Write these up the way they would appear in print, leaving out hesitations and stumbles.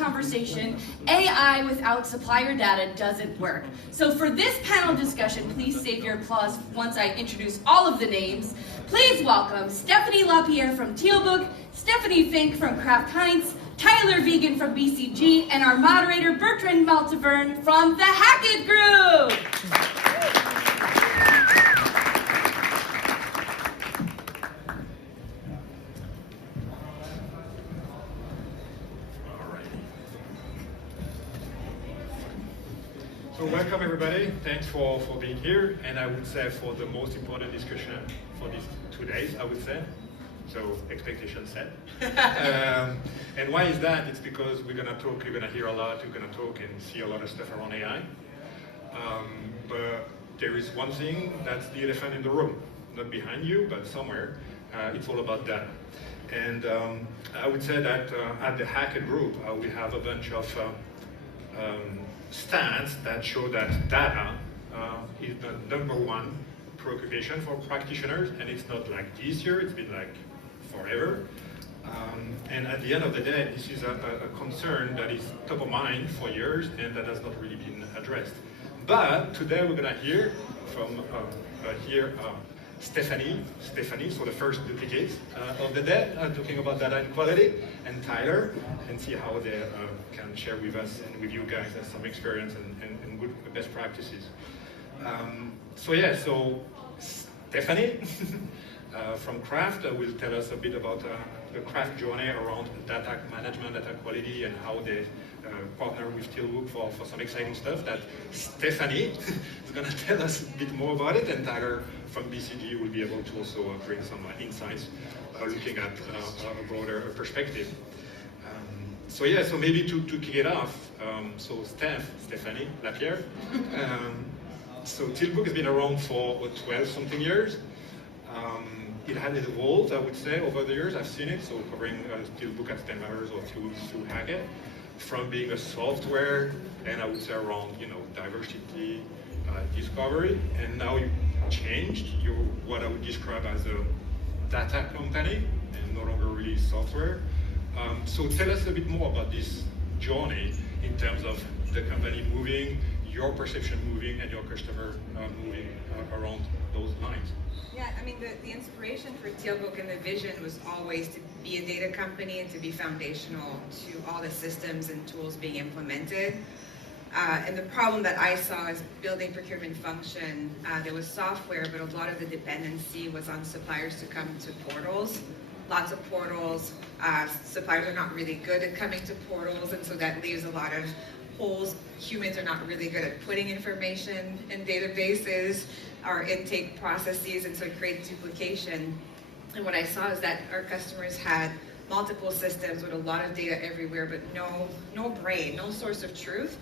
conversation, AI without supplier data doesn't work. So for this panel discussion, please save your applause once I introduce all of the names. Please welcome Stephany Lapierre from TealBook, Stefanie Fink from Kraft Heinz, Tyler Vigen from BCG, and our moderator Bertrand Maltaverne from the Hackett Group. So welcome everybody, thanks for being here, and I would say for the most important discussion for these 2 days, I would say. So expectation set. And why is that? It's because we're gonna talk, you're gonna hear a lot, you're gonna talk and see a lot of stuff around AI. But there is one thing that's the elephant in the room, not behind you, but somewhere. It's all about data. And I would say that at the Hackett Group, we have a bunch of stats that show that data is the #1 preoccupation for practitioners, and it's not like this year, it's been like forever. And at the end of the day, this is a concern that is top of mind for years and that has not really been addressed. But today we're gonna hear from Stefanie, so the first duplicate of the day, talking about data and quality, and Tyler, and see how they can share with us and with you guys some experience and good best practices. So Stefanie from Kraft will tell us a bit about the Kraft journey around data management, data quality, and how they partner with TealBook for some exciting stuff that Stefanie is going to tell us a bit more about it, and Tyler from BCG will be able to also bring some insights looking at a broader perspective. So maybe to kick it off, Stephany Lapierre. So TealBook has been around for 12 something years. It has evolved, I would say, over the years. I've seen it, so covering TealBook at 10 hours or through Hackett, from being a software, and I would say around diversity, discovery, and now you changed. You're what I would describe as a data company, and no longer really software. So tell us a bit more about this journey in terms of the company moving, your perception moving, and your customer moving around those lines. Yeah, I mean, the inspiration for TealBook and the vision was always to be a data company and to be foundational to all the systems and tools being implemented. And the problem that I saw is building procurement function, there was software, but a lot of the dependency was on suppliers to come to portals. Lots of portals. Suppliers are not really good at coming to portals, and so that leaves a lot of holes. Humans are not really good at putting information in databases or intake processes, and so it creates duplication. And what I saw is that our customers had multiple systems with a lot of data everywhere, but no brain, no source of truth.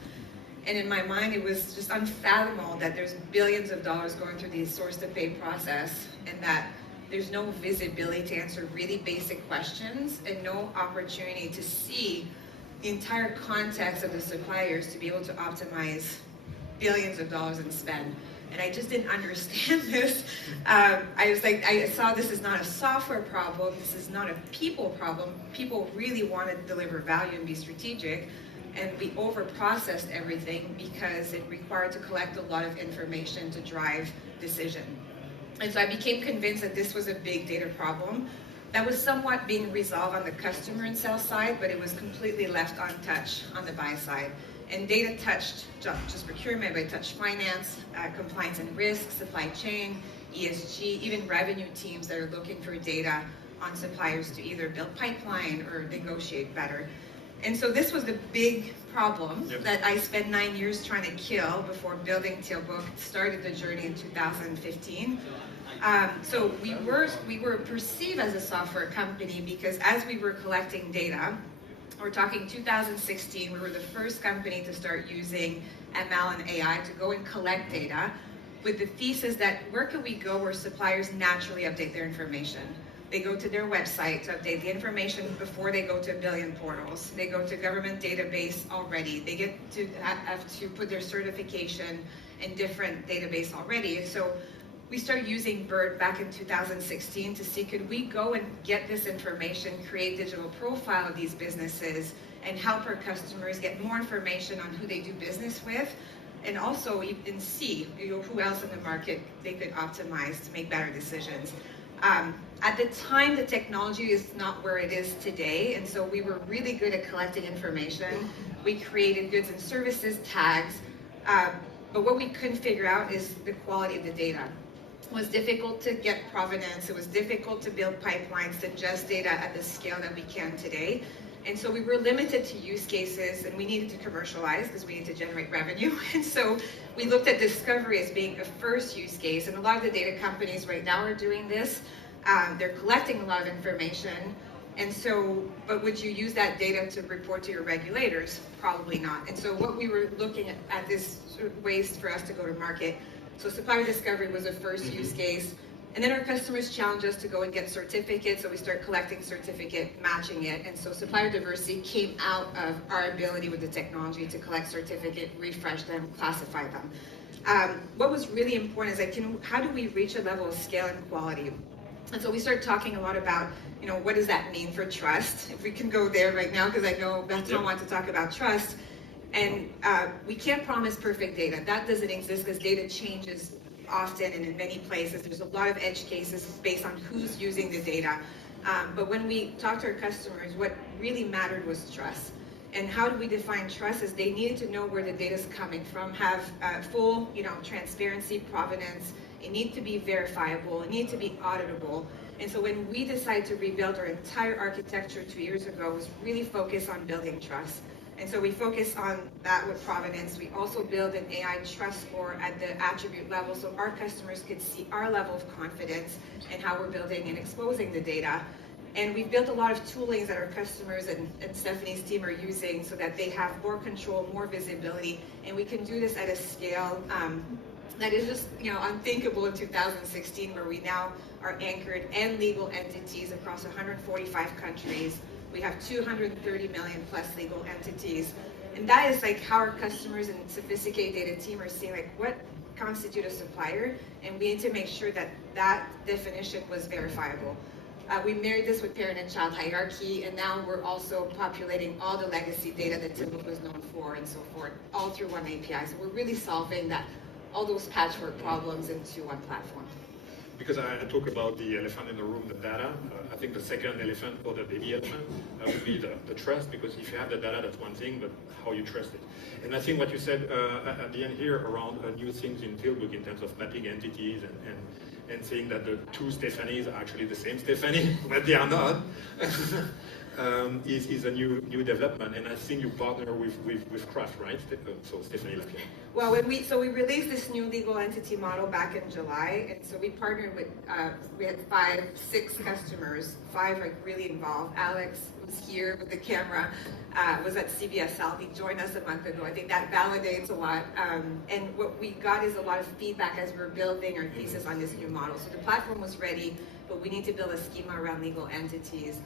And in my mind, it was just unfathomable that there's billions of dollars going through the source-to-pay process, and that there's no visibility to answer really basic questions, and no opportunity to see the entire context of the suppliers to be able to optimize billions of dollars in spend. And I just didn't understand this. I saw this is not a software problem, this is not a people problem. People really want to deliver value and be strategic, and we over-processed everything because it required to collect a lot of information to drive decision. And so I became convinced that this was a big data problem that was somewhat being resolved on the customer and sales side, but it was completely left untouched on the buy side. And data touched just procurement, but it touched finance, compliance and risk, supply chain, ESG, even revenue teams that are looking for data on suppliers to either build pipeline or negotiate better. And so this was the big problem that I spent 9 years trying to kill before building TealBook, started the journey in 2015. So we were perceived as a software company because as we were collecting data, we're talking 2016, we were the first company to start using ML and AI to go and collect data with the thesis that where can we go where suppliers naturally update their information. They go to their website to update the information before they go to a billion portals. They go to government database already. They get to have to put their certification in different database already. So we started using BERT back in 2016 to see could we go and get this information, create digital profile of these businesses, and help our customers get more information on who they do business with, and also you can see who else in the market they could optimize to make better decisions. At the time, the technology is not where it is today, and so we were really good at collecting information. We created goods and services tags, but what we couldn't figure out is the quality of the data. It was difficult to get provenance. It was difficult to build pipelines to ingest data at the scale that we can today. And so we were limited to use cases, and we needed to commercialize because we need to generate revenue. And so we looked at discovery as being a first use case, and a lot of the data companies right now are doing this. They're collecting a lot of information, and so, but would you use that data to report to your regulators? Probably not. And so what we were looking at this sort of ways for us to go to market. So supplier discovery was a first use case. And then our customers challenged us to go and get certificates, so we start collecting certificate, matching it. And so supplier diversity came out of our ability with the technology to collect certificate, refresh them, classify them. What was really important is like, how do we reach a level of scale and quality? And so we started talking a lot about, what does that mean for trust? If we can go there right now, because I know Bertrand wants to talk about trust. And we can't promise perfect data. That doesn't exist because data changes often and in many places. There's a lot of edge cases based on who's using the data. But when we talked to our customers, what really mattered was trust. And how do we define trust? Is they needed to know where the data is coming from, have full, transparency, provenance. It needed to be verifiable. It needed to be auditable. And so when we decided to rebuild our entire architecture 2 years ago, it was really focused on building trust. And so we focus on that with provenance. We also build an AI trust score at the attribute level so our customers could see our level of confidence and how we're building and exposing the data. And we've built a lot of toolings that our customers and Stephanie's team are using so that they have more control, more visibility, and we can do this at a scale that is just unthinkable in 2016, where we now are anchored and legal entities across 145 countries. We have 230 million plus legal entities. And that is like how our customers and sophisticated data team are seeing what constitutes a supplier, and we need to make sure that that definition was verifiable. We married this with parent and child hierarchy, and now we're also populating all the legacy data that TealBook was known for and so forth, all through one API. So we're really solving all those patchwork problems into one platform. Because I talk about the elephant in the room, the data. I think the second elephant, or the baby elephant, would be the trust, because if you have the data, that's one thing, but how you trust it. And I think what you said at the end here around new things in TealBook in terms of mapping entities and saying that the two Stephanies are actually the same Stephanie, but they are not, is a new development. And I think you partner with Kraft, right? So Stephany Lapierre. Well, we released this new legal entity model back in July, and so we partnered with, we had 6 customers, 5 really involved. Alex was here with the camera, was at CBSL. He joined us a month ago. I think that validates a lot. And what we got is a lot of feedback as we're building our thesis on this new model. So the platform was ready, but we need to build a schema around legal entities.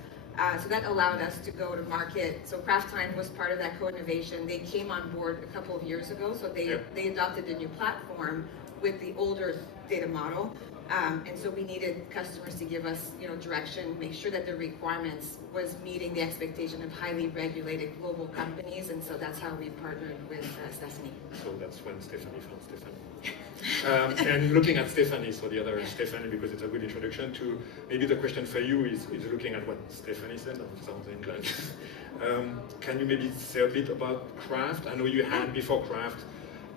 So that allowed us to go to market. So Kraft Heinz was part of that co-innovation. They came on board a couple of years ago, so they adopted the new platform with the older data model. And so we needed customers to give us, direction, make sure that the requirements was meeting the expectation of highly regulated global companies, and so that's how we partnered with Stephanie. So that's when Stephanie found Stephanie. And looking at Stephanie, so the other Stephanie, because it's a good introduction to, maybe the question for you is looking at what Stephanie said, or something like, can you maybe say a bit about Kraft? I know you had before Kraft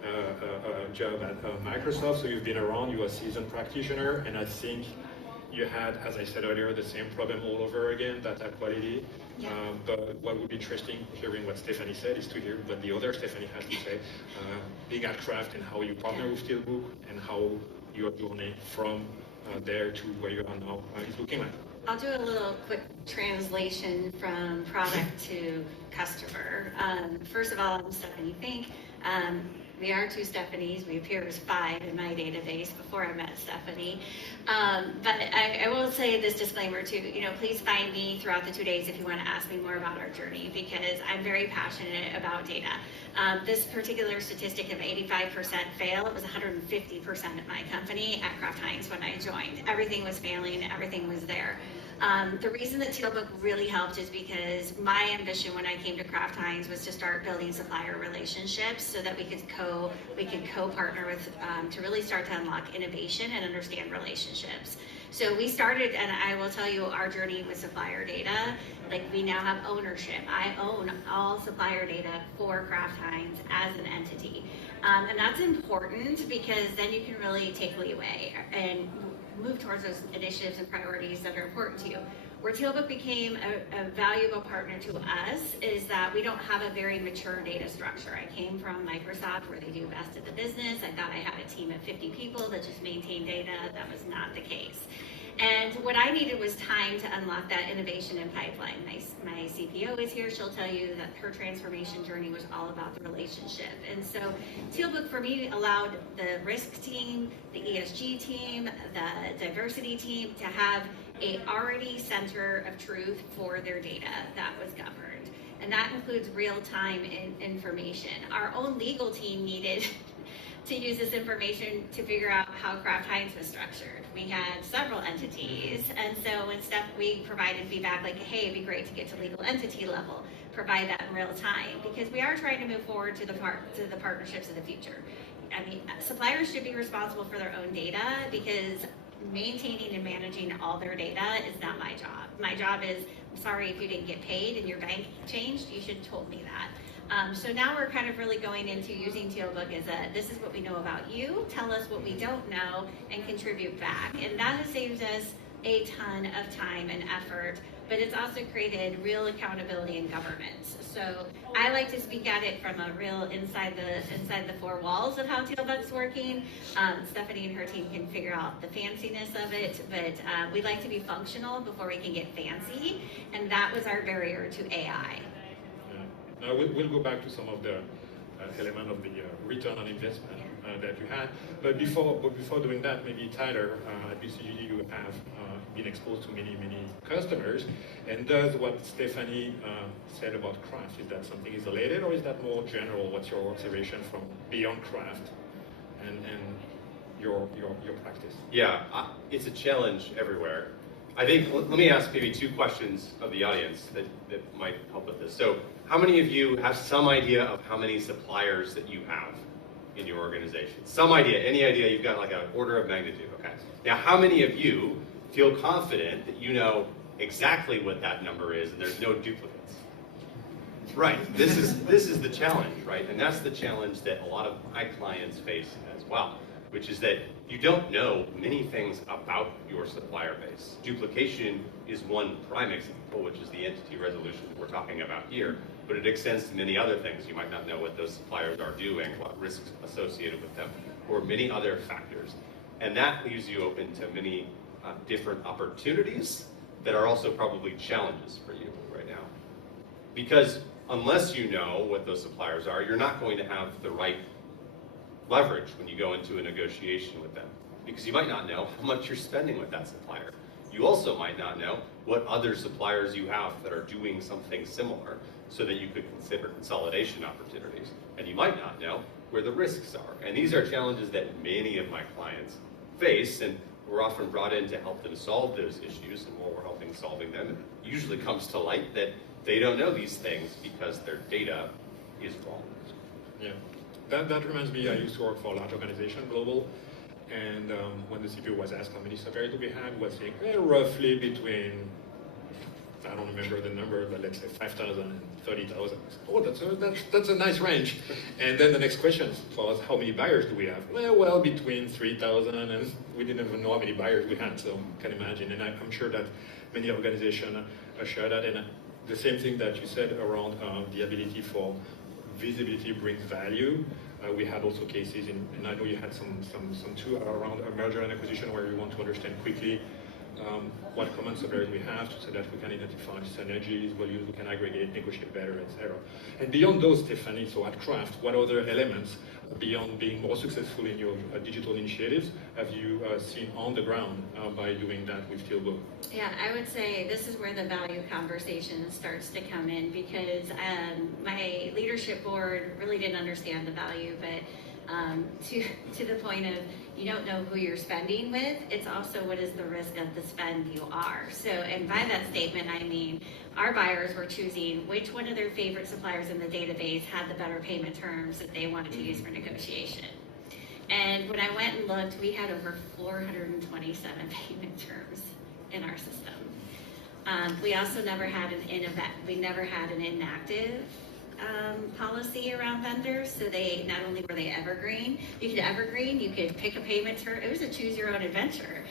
a job at Microsoft, so you've been around, you're a seasoned practitioner, and I think you had, as I said earlier, the same problem all over again, data quality. Yeah. But what would be interesting hearing what Stephanie said is to hear what the other Stephanie has to say, being at Kraft and how you partner with TealBook and how your journey from there to where you are now is looking like. I'll do a little quick translation from product to customer. First of all, I'm Stefanie Fink. We are 2 Stephanies. We appear as 5 in my database before I met Stefanie. But I will say this disclaimer too, please find me throughout the 2 days if you want to ask me more about our journey, because I'm very passionate about data. This particular statistic of 85% fail, it was 150% at my company at Kraft Heinz when I joined. Everything was failing, everything was there. The reason that TealBook really helped is because my ambition when I came to Kraft Heinz was to start building supplier relationships so that we could co-partner with to really start to unlock innovation and understand relationships. So we started, and I will tell you our journey with supplier data, like we now have ownership. I own all supplier data for Kraft Heinz as an entity. And that's important because then you can really take leeway and move towards those initiatives and priorities that are important to you. Where TealBook became a valuable partner to us is that we don't have a very mature data structure. I came from Microsoft where they do best of the business. I thought I had a team of 50 people that just maintained data. That was not the case. And what I needed was time to unlock that innovation and pipeline. My CPO is here. She'll tell you that her transformation journey was all about the relationship. And so TealBook for me allowed the risk team, the ESG team, the diversity team to have a already center of truth for their data that was governed. And that includes real-time information. Our own legal team needed to use this information to figure out how Kraft Heinz was structured. We had several entities, and so when we provided feedback like, hey, it'd be great to get to legal entity level, provide that in real time, because we are trying to move forward to the partnerships of the future. I mean, suppliers should be responsible for their own data because maintaining and managing all their data is not my job. My job is, I'm sorry if you didn't get paid and your bank changed, you should have told me that. So now we're kind of really going into using TealBook as this is what we know about you, tell us what we don't know, and contribute back. And that has saved us a ton of time and effort, but it's also created real accountability in governance. So I like to speak at it from a real inside the four walls of how TealBook's working. Stephanie and her team can figure out the fanciness of it, but we like to be functional before we can get fancy, and that was our barrier to AI. We'll go back to some of the element of the return on investment that you had. But before doing that, maybe Tyler, at BCGD, you have been exposed to many customers. And does what Stefanie said about Kraft, is that something isolated or is that more general? What's your observation from beyond Kraft and your practice? Yeah, it's a challenge everywhere. I think, let me ask maybe two questions of the audience that might help with this. So, how many of you have some idea of how many suppliers that you have in your organization? Some idea, any idea? You've got like an order of magnitude, okay. Now, how many of you feel confident that you know exactly what that number is and there's no duplicates? Right, this is the challenge, right? And that's the challenge that a lot of my clients face as well, which is that you don't know many things about your supplier base. Duplication is one prime example, which is the entity resolution that we're talking about here, but it extends to many other things. You might not know what those suppliers are doing, what risks associated with them, or many other factors. And that leaves you open to many different opportunities that are also probably challenges for you right now. Because unless you know what those suppliers are, you're not going to have the right leverage when you go into a negotiation with them, because you might not know how much you're spending with that supplier. You also might not know what other suppliers you have that are doing something similar so that you could consider consolidation opportunities. And you might not know where the risks are. And these are challenges that many of my clients face, and we're often brought in to help them solve those issues, and while we're helping solving them, it usually comes to light that they don't know these things because their data is wrong. Yeah. That reminds me, I used to work for a large organization, global, and when the CPO was asked how many suppliers do we have, was saying roughly between, I don't remember the number, but let's say 5,000 and 30,000. Oh, that's a nice range. And then the next question was, how many buyers do we have? Well, between 3,000 and we didn't even know how many buyers we had, so you can imagine. And I'm sure that many organizations share that. And the same thing that you said around the ability for visibility brings value. We had also cases, and I know you had some too around a merger and acquisition where you want to understand quickly what common suppliers we have so that we can identify synergies, volumes we can aggregate, negotiate better, etc. And beyond those, Stefanie, so at Kraft, what other elements beyond being more successful in your digital initiatives have you seen on the ground by doing that with TealBook? Yeah, I would say this is where the value conversation starts to come in, because my leadership board really didn't understand the value, but to the point of you don't know who you're spending with. It's also what is the risk of the spend you are. So, and by that statement, I mean our buyers were choosing which one of their favorite suppliers in the database had the better payment terms that they wanted to use for negotiation. And when I went and looked, we had over 427 payment terms in our system. We also never had an inactive policy around vendors. So they not only were they evergreen, you could pick a payment term. It was a choose your own adventure.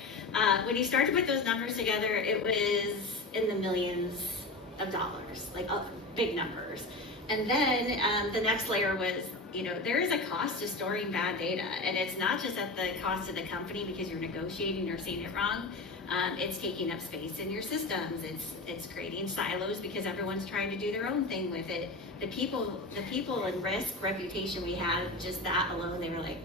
When you start to put those numbers together, it was in the millions of dollars, like big numbers. And then the next layer was, there is a cost to storing bad data, and it's not just at the cost of the company because you're negotiating or seeing it wrong. It's taking up space in your systems. It's creating silos because everyone's trying to do their own thing with it. The people and risk reputation we had, just that alone, they were like,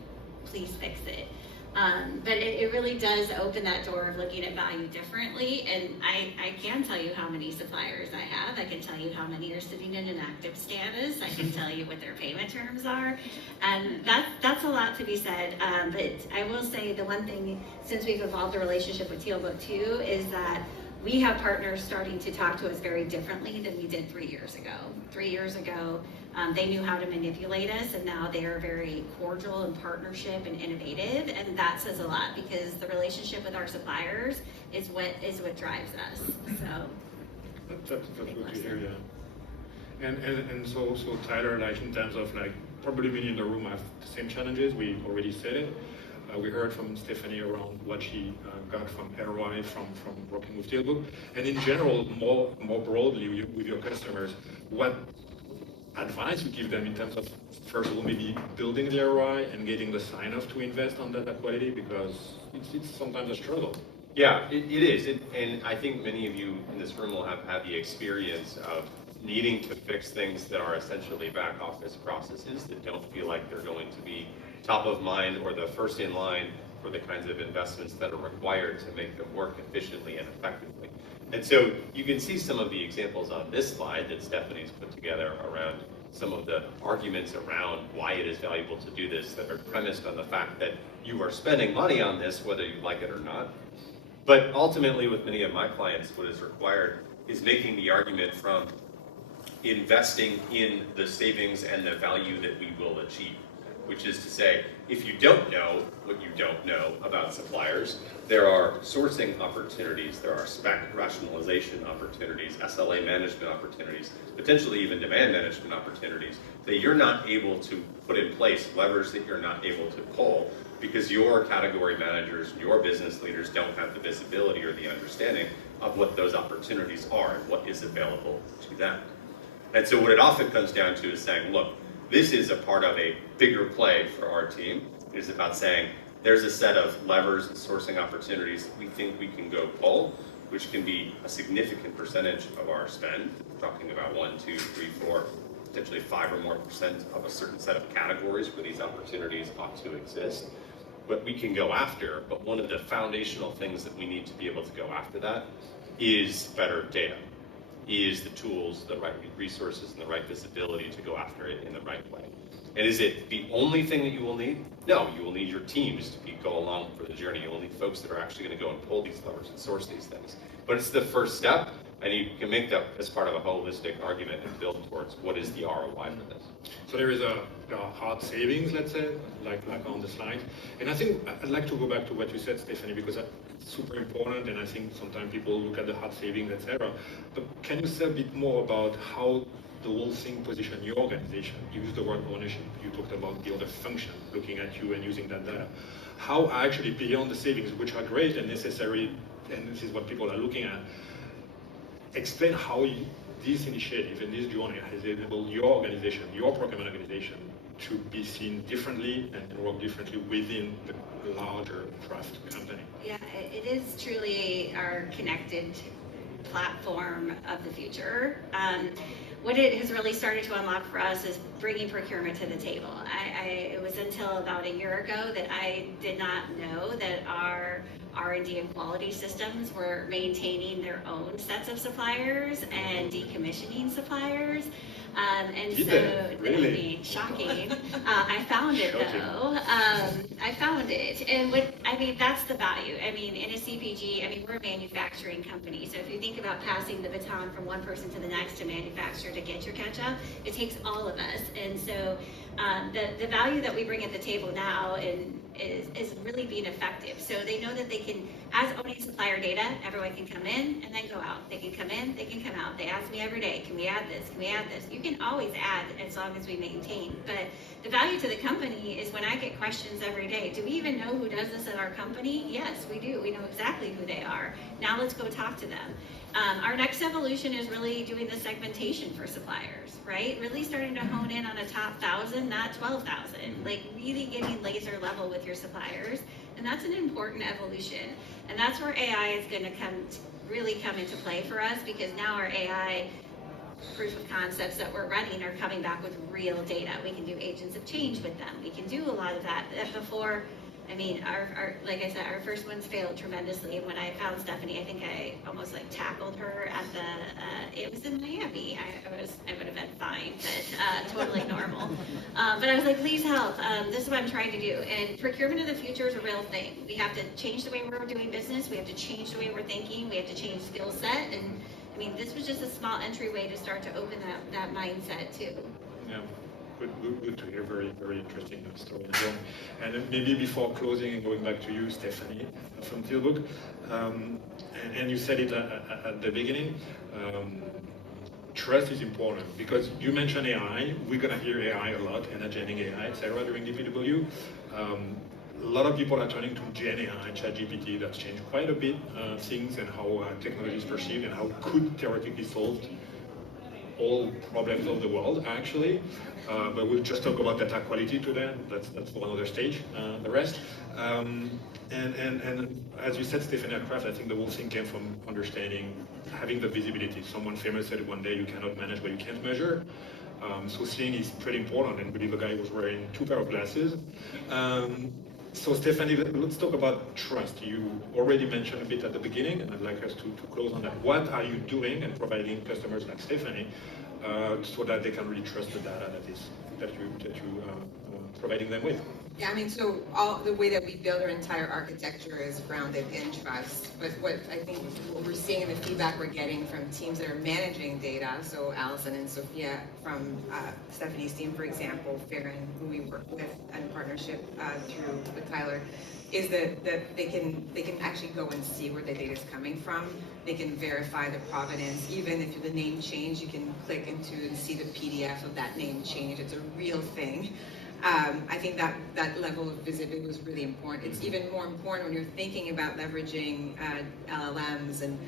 please fix it. But it really does open that door of looking at value differently. And I can tell you how many suppliers I have. I can tell you how many are sitting in an active status. I can tell you what their payment terms are. And that's a lot to be said. But I will say the one thing, since we've evolved the relationship with TealBook too, is that we have partners starting to talk to us very differently than we did 3 years ago. 3 years ago, they knew how to manipulate us, and now they are very cordial in partnership and innovative, and that says a lot because the relationship with our suppliers is what drives us. So that's good to hear, yeah. And so Tyler, like in terms of like probably many in the room have the same challenges. We already said it. We heard from Stefanie around what she got from ROI from working with TealBook, and in general, more broadly with your customers, what advice you give them in terms of, first of all, maybe building the ROI and getting the sign-off to invest on data quality, because it's sometimes a struggle. Yeah, it is, and I think many of you in this room will have had the experience of needing to fix things that are essentially back office processes that don't feel like they're going to be top of mind or the first in line for the kinds of investments that are required to make them work efficiently and effectively. And so you can see some of the examples on this slide that Stephanie's put together around some of the arguments around why it is valuable to do this that are premised on the fact that you are spending money on this whether you like it or not. But ultimately with many of my clients, what is required is making the argument from investing in the savings and the value that we will achieve. Which is to say, if you don't know what you don't know about suppliers, there are sourcing opportunities, there are spec rationalization opportunities, SLA management opportunities, potentially even demand management opportunities that you're not able to put in place, levers that you're not able to pull because your category managers, your business leaders don't have the visibility or the understanding of what those opportunities are and what is available to them. And so what it often comes down to is saying, look, this is a part of a bigger play for our team. It is about saying there's a set of levers and sourcing opportunities that we think we can go pull, which can be a significant percentage of our spend. We're talking about 1, 2, 3, 4, potentially 5 or more % of a certain set of categories where these opportunities ought to exist. But we can go after, but one of the foundational things that we need to be able to go after that is better data. Is the tools, the right resources, and the right visibility to go after it in the right way. And is it the only thing that you will need? No, you will need your teams to go along for the journey. You will need folks that are actually going to go and pull these levers and source these things. But it's the first step, and you can make that as part of a holistic argument and build towards what is the ROI for this. So there is a hard savings, let's say, like on the slide. And I think I'd like to go back to what you said, Stefanie, because it's super important, and I think sometimes people look at the hard savings, etc. But can you say a bit more about how the whole thing position your organization? You used the word ownership. You talked about the other function, looking at you and using that data. How actually beyond the savings, which are great and necessary, and this is what people are looking at, explain how this initiative and this journey has enabled your organization, your procurement organization, to be seen differently and work differently within the larger Kraft company. Yeah, it is truly our connected platform of the future. What it has really started to unlock for us is bringing procurement to the table. It was until about a year ago that I did not know that our R&D and quality systems were maintaining their own sets of suppliers and decommissioning suppliers. And Did so, they? Really? I mean, shocking. I found it Shocking. though. I found it. And that's the value. I mean, in a CPG, I mean, we're a manufacturing company. So if you think about passing the baton from one person to the next to manufacture to get your ketchup, it takes all of us. And so the value that we bring at the table now is really being effective. So they know that they can, as owning supplier data, everyone can come in and then go out. They can come in, they can come out. They ask me every day, can we add this? Can we add this? You can always add as long as we maintain. But the value to the company is when I get questions every day, do we even know who does this at our company? Yes, we do. We know exactly who they are. Now let's go talk to them. Our next evolution is really doing the segmentation for suppliers, right? Really starting to hone in on a top 1,000, not 12,000. Like really getting laser level with your suppliers. And that's an important evolution. And that's where AI is going to really come into play for us, because now our AI proof of concepts that we're running are coming back with real data. We can do agents of change with them. We can do a lot of that. Before, I mean, our like I said, our first ones failed tremendously. And when I found Stefanie, I think I almost like tackled her at the, it was in Miami. I would have been fine, but totally normal. But I was like, please help. This is what I'm trying to do. And procurement of the future is a real thing. We have to change the way we're doing business. We have to change the way we're thinking. We have to change skill set. And I mean, this was just a small entryway to start to open that mindset too. Yeah. Good to hear. Very, very interesting story. And then maybe before closing and going back to you, Stefanie, from TealBook, and you said it at the beginning, trust is important, because you mentioned AI. We're going to hear AI a lot, and agentic AI, etc. during DPW. A lot of people are turning to Gen AI, ChatGPT. That's changed quite a bit things and how technology is perceived and how it could theoretically solve all problems of the world, actually. But we'll just talk about data quality today. That's for another stage, the rest. And as you said, Stephanie, at Kraft, I think the whole thing came from understanding, having the visibility. Someone famous said one day, you cannot manage what you can't measure. So seeing is pretty important, and I believe the guy was wearing 2 pairs of glasses. So Stefanie, let's talk about trust. You already mentioned a bit at the beginning, and I'd like us to close on that. What are you doing and providing customers like Stefanie so that they can really trust the data that you providing them with? Yeah, I mean, so the way that we build our entire architecture is grounded in trust. But what we're seeing in the feedback we're getting from teams that are managing data, so Allison and Sophia from Stephanie's team, for example, Vigen, who we work with in partnership with Tyler, is that they can actually go and see where the data is coming from. They can verify the provenance. Even if the name change, you can click into and see the PDF of that name change. It's a real thing. I think that level of visibility was really important. It's even more important when you're thinking about leveraging LLMs and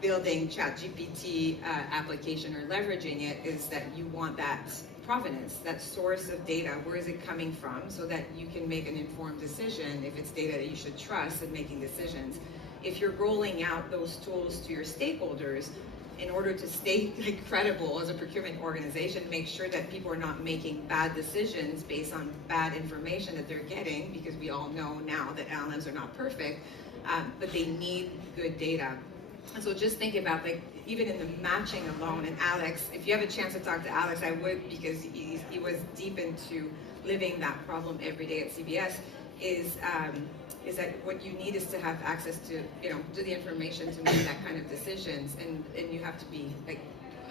building ChatGPT application or leveraging it, is that you want that provenance, that source of data. Where is it coming from, so that you can make an informed decision if it's data that you should trust in making decisions. If you're rolling out those tools to your stakeholders, in order to stay credible as a procurement organization, make sure that people are not making bad decisions based on bad information that they're getting, because we all know now that LLMs are not perfect, but they need good data. And so just think about, even in the matching alone, and Alex, if you have a chance to talk to Alex, I would, because he was deep into living that problem every day at CBS, is that what you need is to have access to the information to make that kind of decisions, and you have to be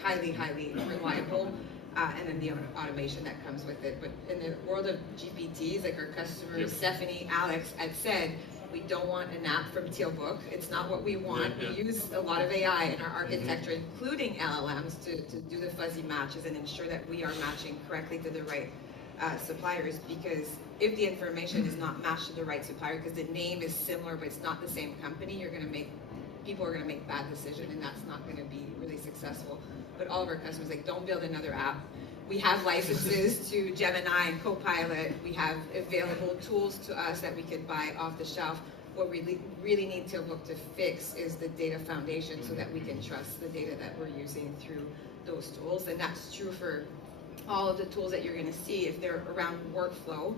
highly reliable, and then the automation that comes with it. But in the world of GPTs, like our customers, yep. Stephanie, Alex had said, we don't want an app from TealBook. It's not what we want. Yeah. We use a lot of AI in our architecture, including LLMs, to do the fuzzy matches and ensure that we are matching correctly to the right suppliers, because if the information is not matched to the right supplier, because the name is similar but it's not the same company, people are going to make bad decisions, and that's not going to be really successful. But all of our customers don't build another app. We have licenses to Gemini and Copilot. We have available tools to us that we could buy off the shelf. What we really need TealBook to fix is the data foundation, so that we can trust the data that we're using through those tools. And that's true for all of the tools that you're going to see. If they're around workflow,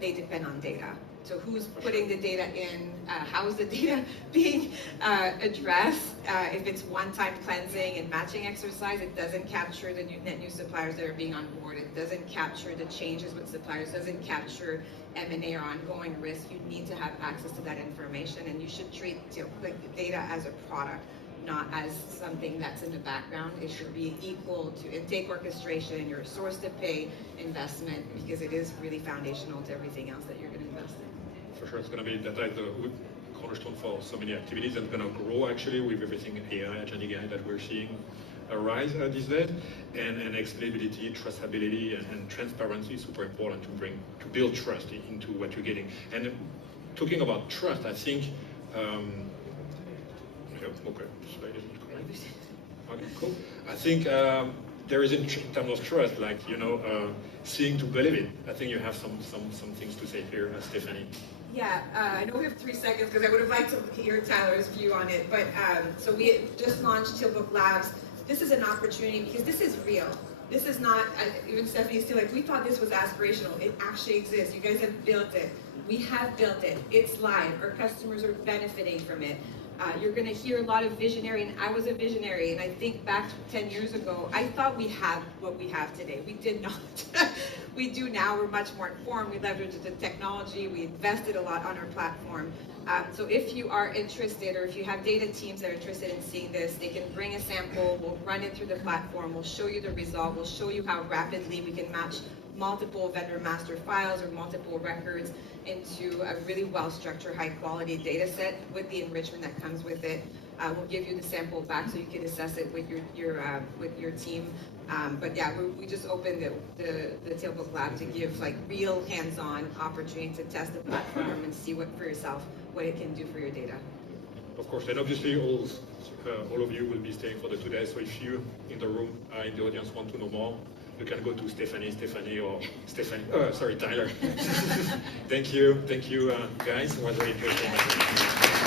they depend on data. So who's putting the data in? How is the data being addressed? If it's one-time cleansing and matching exercise, it doesn't capture the net new suppliers that are being on board. It doesn't capture the changes with suppliers. Doesn't capture M&A or ongoing risk. You need to have access to that information, and you should treat like data as a product, not as something that's in the background. It should be equal to intake orchestration, your source to pay investment, because it is really foundational to everything else that you're going to invest in. For sure, it's going to be that like the cornerstone for so many activities, and going to grow actually with everything AI, agentic AI that we're seeing arise these days, and explainability, traceability, and transparency is super important to build trust into what you're getting. And talking about trust, I think. Okay, slide isn't correct. Okay, cool. I think there is in terms of trust, like seeing to believe it. I think you have some things to say here, Stefanie. Yeah, I know we have 3 seconds because I would have liked to hear Tyler's view on it. But so we just launched TealBook Labs. This is an opportunity because this is real. This is not, even Stephanie's still like, we thought this was aspirational. It actually exists. You guys have built it. We have built it. It's live. Our customers are benefiting from it. You're going to hear a lot of visionary, and I was a visionary, and I think back 10 years ago, I thought we had what we have today. We did not. We do now. We're much more informed. We leveraged the technology. We invested a lot on our platform. So if you are interested, or if you have data teams that are interested in seeing this, they can bring a sample. We'll run it through the platform. We'll show you the result. We'll show you how rapidly we can match multiple vendor master files or multiple records into a really well-structured, high-quality data set with the enrichment that comes with it. We'll give you the sample back so you can assess it with your team. But yeah, we just opened the TealBook Lab to give like real hands-on opportunity to test the platform and see for yourself what it can do for your data. Of course, and obviously all of you will be staying for the 2 days. So if you in the room, in the audience, want to know more, you can go to Stefanie, or Stefanie. Sorry, Tyler. Thank you, guys. It was very interesting.